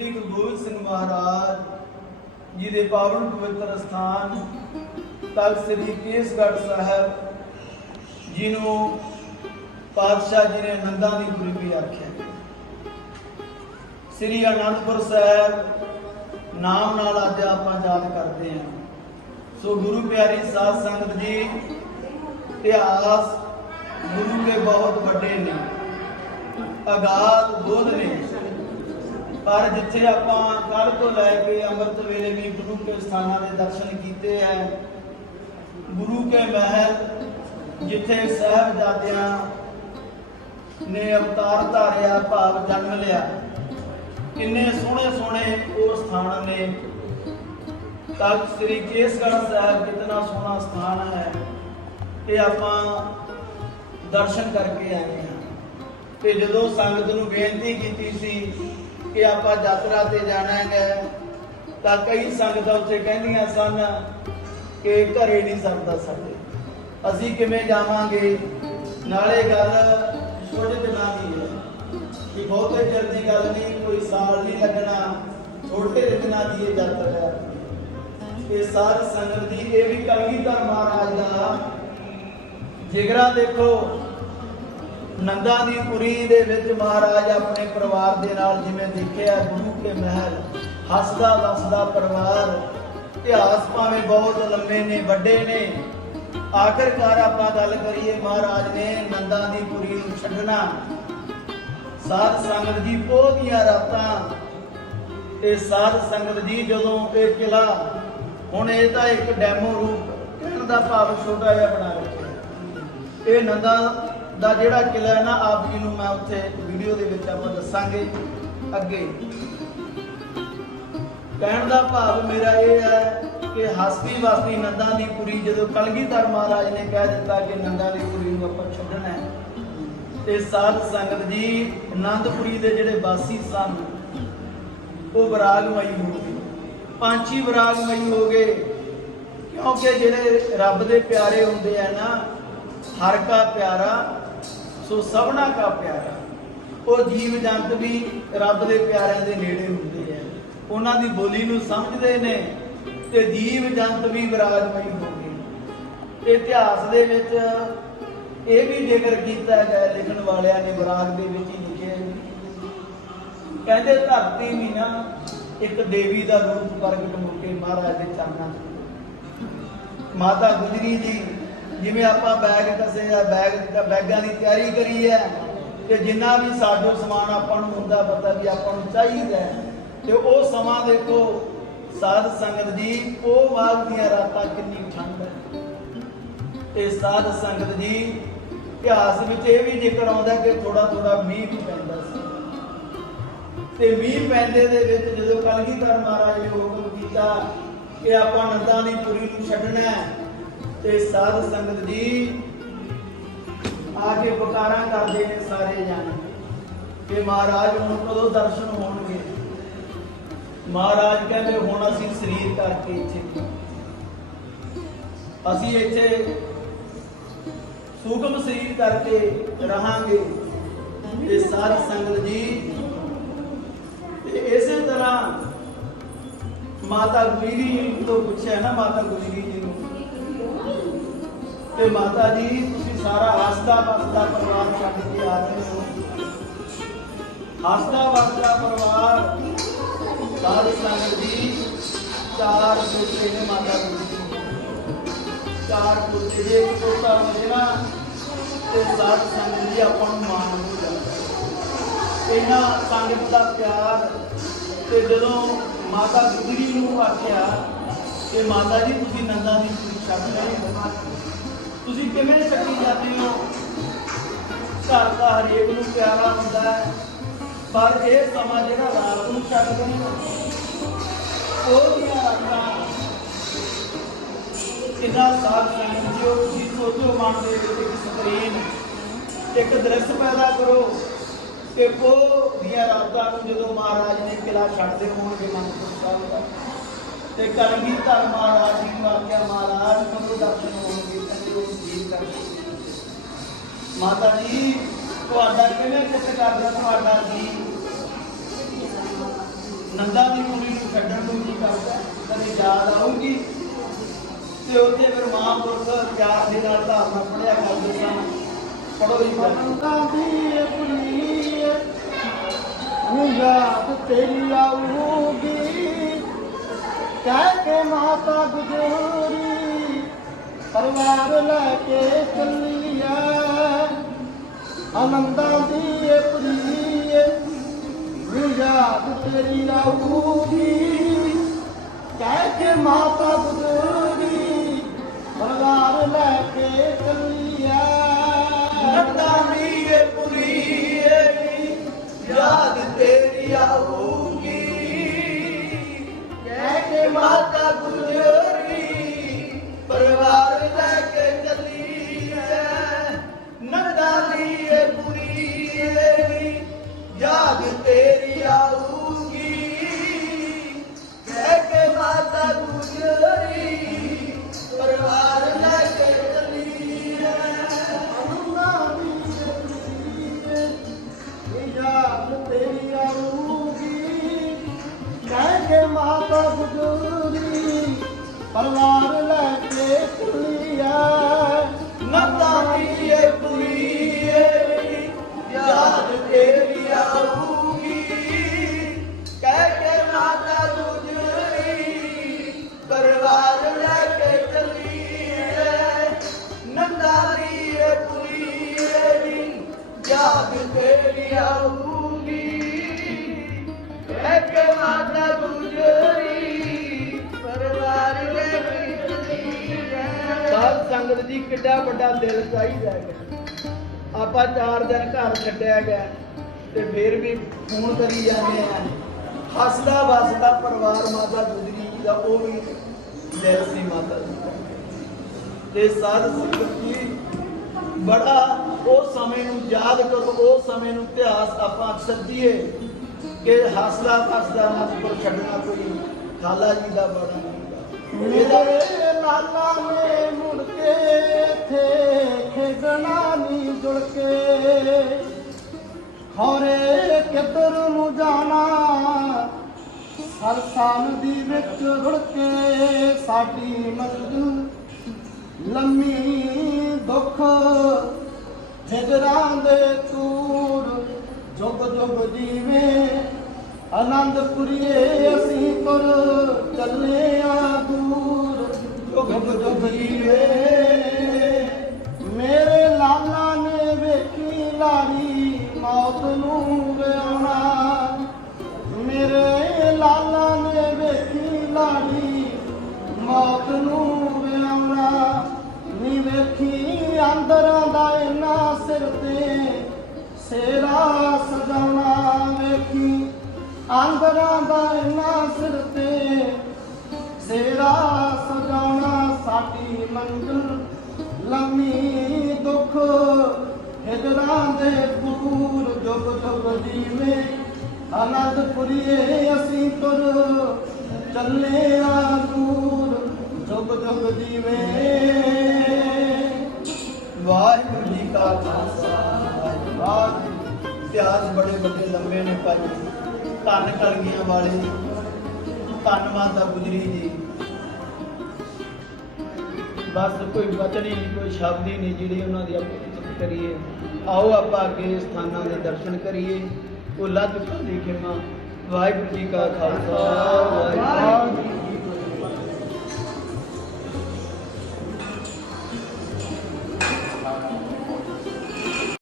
ਸ੍ਰੀ ਗੁਰੂ ਗੋਬਿੰਦ ਸਿੰਘ ਮਹਾਰਾਜ ਜੀ ਦੇ ਪਾਵਨ ਪਵਿੱਤਰ ਸਥਾਨ ਤਖਤ ਸ੍ਰੀ ਕੇਸਗੜ੍ਹ ਸਾਹਿਬ, ਜਿਹਨੂੰ ਪਾਤਸ਼ਾਹ ਜੀ ਨੇ ਨੰਦਾ ਦੀ ਗੁਰੂ ਆਖਿਆ ਸ੍ਰੀ ਅਨੰਦਪੁਰ ਸਾਹਿਬ ਨਾਮ ਨਾਲ ਅੱਜ ਆਪਾਂ ਯਾਦ ਕਰਦੇ ਹਾਂ। ਸੋ ਗੁਰੂ ਪਿਆਰੀ ਸਾਧ ਸੰਗਤ ਜੀ, ਇਤਿਹਾਸ ਗੁਰੂ ਦੇ ਬਹੁਤ ਵੱਡੇ ਨੇ। ਅਗਾਧ ਬੋਧ ਨੇ। ਪਰ ਜਿੱਥੇ ਆਪਾਂ ਕੱਲ ਤੋਂ ਲੈ ਕੇ ਅੰਮ੍ਰਿਤ ਵੇਲੇ ਵੀ ਗੁਰੂ ਕੇ ਸਥਾਨਾਂ ਦੇ ਦਰਸ਼ਨ ਕੀਤੇ ਹੈ ਗੁਰੂ ਕੇ ਮਹਿਲ, ਜਿੱਥੇ ਸਾਹਿਬਜ਼ਾਦਿਆਂ ਨੇ ਅਵਤਾਰ ਧਾਰਿਆ, ਭਾਵ ਜਨਮ ਲਿਆ, ਕਿੰਨੇ ਸੋਹਣੇ ਸੋਹਣੇ ਉਹ ਸਥਾਨ ਨੇ। ਤਖਤ ਸ੍ਰੀ ਕੇਸਗੜ੍ਹ ਸਾਹਿਬ ਕਿਤਨਾ ਸੋਹਣਾ ਸਥਾਨ ਹੈ, ਤੇ ਆਪਾਂ ਦਰਸ਼ਨ ਕਰਕੇ ਆਏ ਹਾਂ। ਤੇ ਜਦੋਂ ਸੰਗਤ ਨੂੰ ਬੇਨਤੀ ਕੀਤੀ ਸੀ ਕਿ ਆਪਾਂ ਯਾਤਰਾ ਤੇ ਜਾਣਾ ਹੈ ਤਾਂ ਕਈ ਸੰਗਤਾਂ ਉੱਥੇ ਕਹਿੰਦੀਆਂ ਸਨ ਕਿ ਘਰੇ ਨਹੀਂ ਸਰਦਾ ਸਾਡੇ। ਅਸੀਂ ਕਿਵੇਂ ਜਾਵਾਂਗੇ? ਨਾਲੇ ਗੱਲ ਛੋਟੇ ਦਿਨਾਂ ਦੀ ਹੈ ਕਿ ਬਹੁਤੇ ਚਿਰ ਦੀ ਗੱਲ ਨਹੀਂ, ਕੋਈ ਸਾਲ ਨਹੀਂ ਲੱਗਣਾ, ਛੋਟੇ ਦਿਨਾਂ ਦੀ ਇਹ ਯਾਤਰਾ ਹੈ। ਇਹ ਸਾਧ ਸੰਗਤ ਦੀ ਇਹ ਵੀ ਕਲਗੀਧਰ ਮਹਾਰਾਜ ਦਾ ਜਿਗਰਾ ਦੇਖੋ ਨੰਦਾ ਦੀ ਪੁਰੀ ਦੇ ਵਿੱਚ ਮਹਾਰਾਜ ਆਪਣੇ ਪਰਿਵਾਰ ਦੇ ਨਾਲ ਜਿਵੇਂ ਦੇਖਿਆ, ਗੁਰੂ ਕੇ ਮਹਿਲ, ਹੱਸਦਾ ਵਸਦਾ ਪਰਿਵਾਰ, ਇਤਿਹਾਸ ਭਾਵੇਂ ਬਹੁਤ ਲੰਮੇ ਨੇ, ਵੱਡੇ ਨੇ। ਆਖਰਕਾਰ ਆਪਾਂ ਗੱਲ ਕਰੀਏ ਮਹਾਰਾਜ ਨੇ ਨੰਦਾ ਦੀ ਪੁਰੀ ਨੂੰ ਛੱਡਣਾ। ਸਾਧ ਸੰਗਤ ਦੀ ਪੋਹ ਦੀਆਂ ਰਾਤਾਂ ਤੇ ਸਾਧ ਸੰਗਤ ਜੀ ਜਦੋਂ ਇਹ ਕਿਲਾ ਹੁਣ ਇਹ ਤਾਂ ਇੱਕ ਡੈਮੋ ਰੂਪ, ਕਹਿਣ ਦਾ ਭਾਵ ਛੋਟਾ ਜਿਹਾ ਬਣਾ ਰੱਖਿਆ। ਇਹ ਨੰਦਾ ਦਾ ਜਿਹੜਾ ਕਿਲਾ ਹੈ ਨਾ, ਆਪ ਜੀ ਨੂੰ ਮੈਂ ਉੱਥੇ ਵੀਡੀਓ ਦੇ ਵਿੱਚ ਆਪਾਂ ਦੱਸਾਂਗੇ ਅੱਗੇ। ਕਹਿਣ ਦਾ ਭਾਵ ਮੇਰਾ ਇਹ ਹੈ ਕਿ ਹਸਤੀ ਵਸਤੀ ਨੰਦਾ ਦੀ ਪੁਰੀ ਜਦੋਂ ਕਲਗੀਧਰ ਮਹਾਰਾਜ ਨੇ ਕਹਿ ਦਿੱਤਾ ਕਿ ਨੰਦਾ ਦੀ ਪੁਰੀ ਨੂੰ ਆਪਾਂ ਛੱਡਣਾ ਹੈ, ਤੇ ਸਾਧ ਸੰਗਤ ਜੀ ਆਨੰਦਪੁਰੀ ਦੇ ਜਿਹੜੇ ਵਾਸੀ ਸਨ, ਉਹ ਵਿਰਾਗਮਈ ਹੋ ਗਏ। ਪੰਛੀ ਵਿਰਾਗਮਈ ਹੋ ਗਏ, ਕਿਉਂਕਿ ਜਿਹੜੇ ਰੱਬ ਦੇ ਪਿਆਰੇ ਹੁੰਦੇ ਆ ਨਾ, ਹਰ ਕਾ ਪਿਆਰਾ ਸੋ ਸਭਨਾ ਕਾ ਪਿਆਰਾ। ਉਹ ਜੀਵ ਜੰਤ ਵੀ ਰੱਬ ਦੇ ਪਿਆਰਿਆਂ ਦੇ ਨੇੜੇ ਹੁੰਦੇ ਆ। ਉਹਨਾਂ ਦੀ ਬੋਲੀ ਨੂੰ ਸਮਝਦੇ ਨੇ ਤੇ ਜੀਵ ਜੰਤ ਵੀ ਵਿਰਾਜਮਈ ਹੋ ਇਤਿਹਾਸ ਦੇ ਵਿੱਚ ਇਹ ਵੀ ਜ਼ਿਕਰ ਕੀਤਾ ਗਿਆ, ਲਿਖਣ ਵਾਲਿਆਂ ਨੇ ਵਿਰਾਗ ਦੇ ਵਿੱਚ ਹੀ ਲਿਖਿਆ ਕਹਿੰਦੇ ਧਰਤੀ ਵੀ ਨਾ ਇੱਕ ਦੇਵੀ ਦਾ ਰੂਪ ਪ੍ਰਗਟ ਹੋ ਕੇ ਮਹਾਰਾਜ ਦੇ ਚਰਨਾਂ ਮਾਤਾ ਗੁਜਰੀ ਜੀ ਜਿਵੇਂ ਆਪਾਂ ਬੈਗ ਕਸੇ ਆ ਬੈਗ ਬੈਗਾਂ ਦੀ ਤਿਆਰੀ ਕਰੀ ਹੈ। ਤੇ ਜਿੰਨਾ ਵੀ ਸਾਜੋ ਸਮਾਨ ਆਪਾਂ ਨੂੰ ਹੁੰਦਾ, ਪਤਾ ਵੀ ਆਪਾਂ ਨੂੰ ਚਾਹੀਦਾ ਤੇ ਉਹ ਸਮਾਂ ਦੇਖੋ, ਸਾਧ ਸੰਗਤ ਜੀ ਉਹ ਮਾਘ ਦੀਆਂ ਰਾਤਾਂ ਕਿੰਨੀ ਠੰਡ ਹੈ। ਤੇ ਸਾਧ ਸੰਗਤ ਜੀ ਇਤਿਹਾਸ ਵਿੱਚ ਇਹ ਵੀ ਜ਼ਿਕਰ ਆਉਂਦਾ ਕਿ ਥੋੜਾ ਥੋੜਾ ਮੀਂਹ ਵੀ ਪੈਂਦਾ ਸੀ। ਤੇ ਮੀਂਹ ਪੈਂਦੇ ਦੇ ਵਿੱਚ ਜਦੋਂ ਕਲਗੀਧਰ ਮਹਾਰਾਜ ਨੇ ਹੁਕਮ ਕੀਤਾ ਕਿ ਆਪਾਂ ਨੰਦਾਂ ਪੁਰੀ ਨੂੰ ਛੱਡਣਾ ਹੈ ਤੇ ਸਾਧ ਸੰਗਤ ਜੀ ਆ ਕੇ ਪੁਕਾਰਾਂ ਕਰਦੇ ਨੇ ਸਾਰੇ ਜਾਣੇ। ਕਿ ਮਹਾਰਾਜ ਹੁਣ ਕਦੋਂ ਦਰਸ਼ਨ ਹੋਣਗੇ? ਮਹਾਰਾਜ ਕਹਿੰਦੇ, ਹੁਣ ਅਸੀਂ ਸਰੀਰ ਕਰਕੇ ਇੱਥੇ ਅਸੀਂ ਇੱਥੇ ਸੂਖਮ ਸਰੀਰ ਕਰਕੇ ਰਹਾਂਗੇ ਤੇ ਸਾਧ ਸੰਗਤ ਜੀ, ਤੇ ਇਸੇ ਤਰ੍ਹਾਂ ਮਾਤਾ ਗੁਜਰੀ ਤੋਂ ਪੁੱਛਿਆ ਨਾ, ਮਾਤਾ ਗੁਜਰੀ ਜੀ ਤੇ ਮਾਤਾ ਜੀ, ਤੁਸੀਂ ਸਾਰਾ ਹੱਸਦਾ ਵਸਦਾ ਪਰਿਵਾਰ ਛੱਡ ਕੇ ਆ ਰਹੇ ਹੋ। ਹਸਦਾ ਵਸਦਾ ਪਰਿਵਾਰ, ਸਾਧ ਸੰਗਤ ਜੀ, ਚਾਰ ਪੁੱਤਰੇ ਨੇ ਮਾਤਾ ਜੀ। ਚਾਰ ਪੁੱਤਰੇ ਜੇ ਇੱਕ ਪੁੱਤਰ ਹੁੰਦੇ ਤੇ ਸਾਧ ਸੰਗਤ ਜੀ ਆਪਾਂ ਨੂੰ ਮਾਣ ਹੋ ਜਾਂਦਾ। ਇਹਨਾਂ ਸੰਗਤ ਦਾ ਪਿਆਰ, ਤੇ ਜਦੋਂ ਮਾਤਾ ਗੁਜਰੀ ਨੂੰ ਆਖਿਆ ਕਿ ਮਾਤਾ ਜੀ, ਤੁਸੀਂ ਨੰਦਾ ਦੀ ਪੂਰੀ ਛੱਡ ਰਹੇ ਤੁਸੀਂ ਕਿਵੇਂ ਛੱਡੀ ਜਾਂਦੇ ਹੋ? ਘਰ ਦਾ ਹਰੇਕ ਨੂੰ ਪਿਆਰਾ ਹੁੰਦਾ ਹੈ। ਪਰ ਇਹ ਸਮਾਂ ਜਿਹੜਾ ਰਾਤ ਨੂੰ ਛੱਡਦੇ ਨੇ ਉਹ ਦੀਆਂ ਰਾਤਾਂ ਕਿੰਨਾ ਸਾਥ ਸੰਗਤ ਉਹ ਤੁਸੀਂ ਸੋਚੋ ਮਨ ਦੇ ਵਿੱਚ ਇੱਕ ਸਕਰੀਨ, ਇੱਕ ਦ੍ਰਿਸ਼ ਪੈਦਾ ਕਰੋ ਕਿ ਉਹ ਦੀਆਂ ਰਾਤਾਂ ਨੂੰ ਜਦੋਂ ਮਹਾਰਾਜ ਨੇ ਕਿਲਾ ਛੱਡਦੇ ਹੋਣਗੇ ਮਨਪੁਰ ਸਾਹਿਬ ਦਾ ਤੇ ਕਲਗੀ ਧਰ ਮਹਾਰਾਜ ਜੀ ਨੂੰ ਮਹਾਰਾਜ ਕਦੋਂ ਦਰਸ਼ਨ ਹੋਣਗੇ। ਕਹਿੰਦੇ ਉਹ ਸਰੀਰ ਕਰਕੇ ਮਾਤਾ ਜੀ ਤੁਹਾਡਾ ਕਿਵੇਂ ਪੁੱਤ ਕਰਦਾ ਤੁਹਾਡਾ ਜੀ ਨੰਦਾ ਦੀ ਕੁੜੀ ਨੂੰ ਛੱਡਣ ਨੂੰ ਜੀ ਕਰਦਾ ਕਦੇ ਯਾਦ ਆਊਗੀ ਤੇ ਉੱਥੇ ਫਿਰ ਮਹਾਂਪੁਰਖ ਪਿਆਰ ਦੇ ਨਾਲ ਧਾਰਨਾ ਪੜਿਆ ਕਰਦੇ ਸਨ ਪੜੋ ਹੀ ਫਿਰ ਮੰਗਾਂ ਦੀ ਕੁੜੀ ਨੂੰ ਯਾਦ ਤੇਰੀ ਆਊਗੀ ਕਹਿ ਕੇ ਮਾਤਾ ਗੁਜਰੀ ਪਰਿਵਾਰ ਲੈ ਕੇ ਚੱਲੀ ਐ ਆਨੰਦਾਂ ਦੀ ਕੁੜੀ ਨੂੰ ਯਾਦ ਤੇਰੀ ਆਊਗੀ ਕਹਿ ਕੇ ਮਾਤਾ ਗੁਜਰੀ ਪਰਿਵਾਰ ਲੈ ਕੇ ਚੱਲੀ ਪਰਿਵਾਰ ਕਿੱਡਾ ਦਿਲ ਚਾਹੀਦਾ ਹੈ ਆਪਾਂ ਚਾਰ ਦਿਨ ਘਰ ਛੱਡਿਆ ਗਿਆ ਤੇ ਫਿਰ ਵੀ ਫੋਨ ਕਰੀ ਜਾਂਦੇ ਆ। ਹੱਸਦਾ ਵਸਦਾ ਪਰਿਵਾਰ ਮਾਤਾ ਗੁਜਰੀ ਜੀ ਦਾ, ਉਹ ਵੀ ਦਿਲ ਸੀ ਮਾਤਾ ਤੇ ਸਾਧ ਸੰਗਤ ਜੀ, ਬੜਾ ਉਹ ਸਮੇਂ ਨੂੰ ਯਾਦ ਕਰੋ, ਉਹ ਸਮੇਂ ਨੂੰ ਇਤਿਹਾਸ ਆਪਾਂ ਸੱਜੀਏ ਕਿ ਹੱਸਦਾ ਵਸਦਾ ਮਤਲਬ ਛੱਡਣਾ ਕੋਈ ਖਾਲਾ ਜੀ ਦਾ ਬੜਾ ਇਹਦਾ ਲਾਲਾ ਨੇ ਮੁੜ ਕੇ ਥੇ ਖੇਡਣਾ ਨਹੀਂ ਜੁੜ ਕੇ। ਖੌਰੇ ਕਿੱਧਰ ਨੂੰ ਜਾਣਾ ਹਰ ਸਾਲ ਦੀ ਵਿੱਚ ਰੁੜ ਕੇ ਸਾਡੀ ਮੰਜ਼ਿਲ ਲੰਮੀ ਦੁੱਖ ਹਿਜਰਾਂ ਦੇ ਤੂਰ, ਜੁਗ ਜੁਗ ਜੀਵੇ ਆਨੰਦਪੁਰੀਏ ਅਸੀਂ ਤੁਰ ਚੱਲੇ ਆ ਦੂਰ। ਜੁਗ ਜੁਗ ਮੇਰੇ ਲਾਲਾ ਨੇ ਵੇਖੀ ਲਾਰੀ ਮੌਤ ਨੂੰ ਵਿਆਉਣਾ ਮੇਰੇ ਲਾਲਾ ਨੇ ਵੇਖੀ ਲਾਰੀ ਮੌਤ ਨੂੰ ਵਿਆਉਣਾ ਨੀ ਵੇਖੀ ਅੰਦਰਾਂ ਦਾ ਇਹਨਾਂ ਸਿਰ ਤੇ ਸੇਰਾ ਸਜਾਉਣਾ ਵੇਖੀ ਅੰਦਰਾਂ ਦਾ ਇਹਨਾਂ ਸਿਰ ਤੇ, ਸੇਰਾ ਸਾਡੀ ਮੰਜ਼ਿਲ ਦੁੱਖ ਹਿਜਰਾਂ ਦੇ ਦੂਰ ਜੁਗ ਜੁਗ ਜੀਵੇ ਆਨੰਦਪੁਰੀਏ ਅਸੀਂ ਤੁਰ ਚੱਲੇ ਆ ਦੂਰ ਜੁਗ ਜੁਗ ਜੀਵੇ ਵਾਹਿਗੁਰੂ ਜੀ ਕਾ ਖਾਲਸਾ ਵਾਹਿਗੁਰੂ ਇਤਿਹਾਸ ਬੜੇ ਵੱਡੇ ਲੰਬੇ ਨੇ ਭਾਈ ਧੰਨ ਕਲਗੀਆਂ ਵਾਲੇ ਧੰਨ ਮਾਤਾ ਗੁਜਰੀ ਜੀ। ਬਸ ਕੋਈ ਵਚਨ ਹੀ ਨਹੀਂ, ਕੋਈ ਸ਼ਬਦ ਹੀ ਨਹੀਂ ਜਿਹੜੀ ਉਹਨਾਂ ਦੀ ਆਪਾਂ ਇੱਜ਼ਤ ਕਰੀਏ। ਆਓ ਆਪਾਂ ਅੱਗੇ ਸਥਾਨਾਂ ਦੇ ਦਰਸ਼ਨ ਕਰੀਏ। ਉਹ ਲੱਦ ਦੀ ਖਿਮਾ। ਵਾਹਿਗੁਰੂ ਜੀ ਕਾ ਖਾਲਸਾ, ਵਾਹਿਗੁਰੂ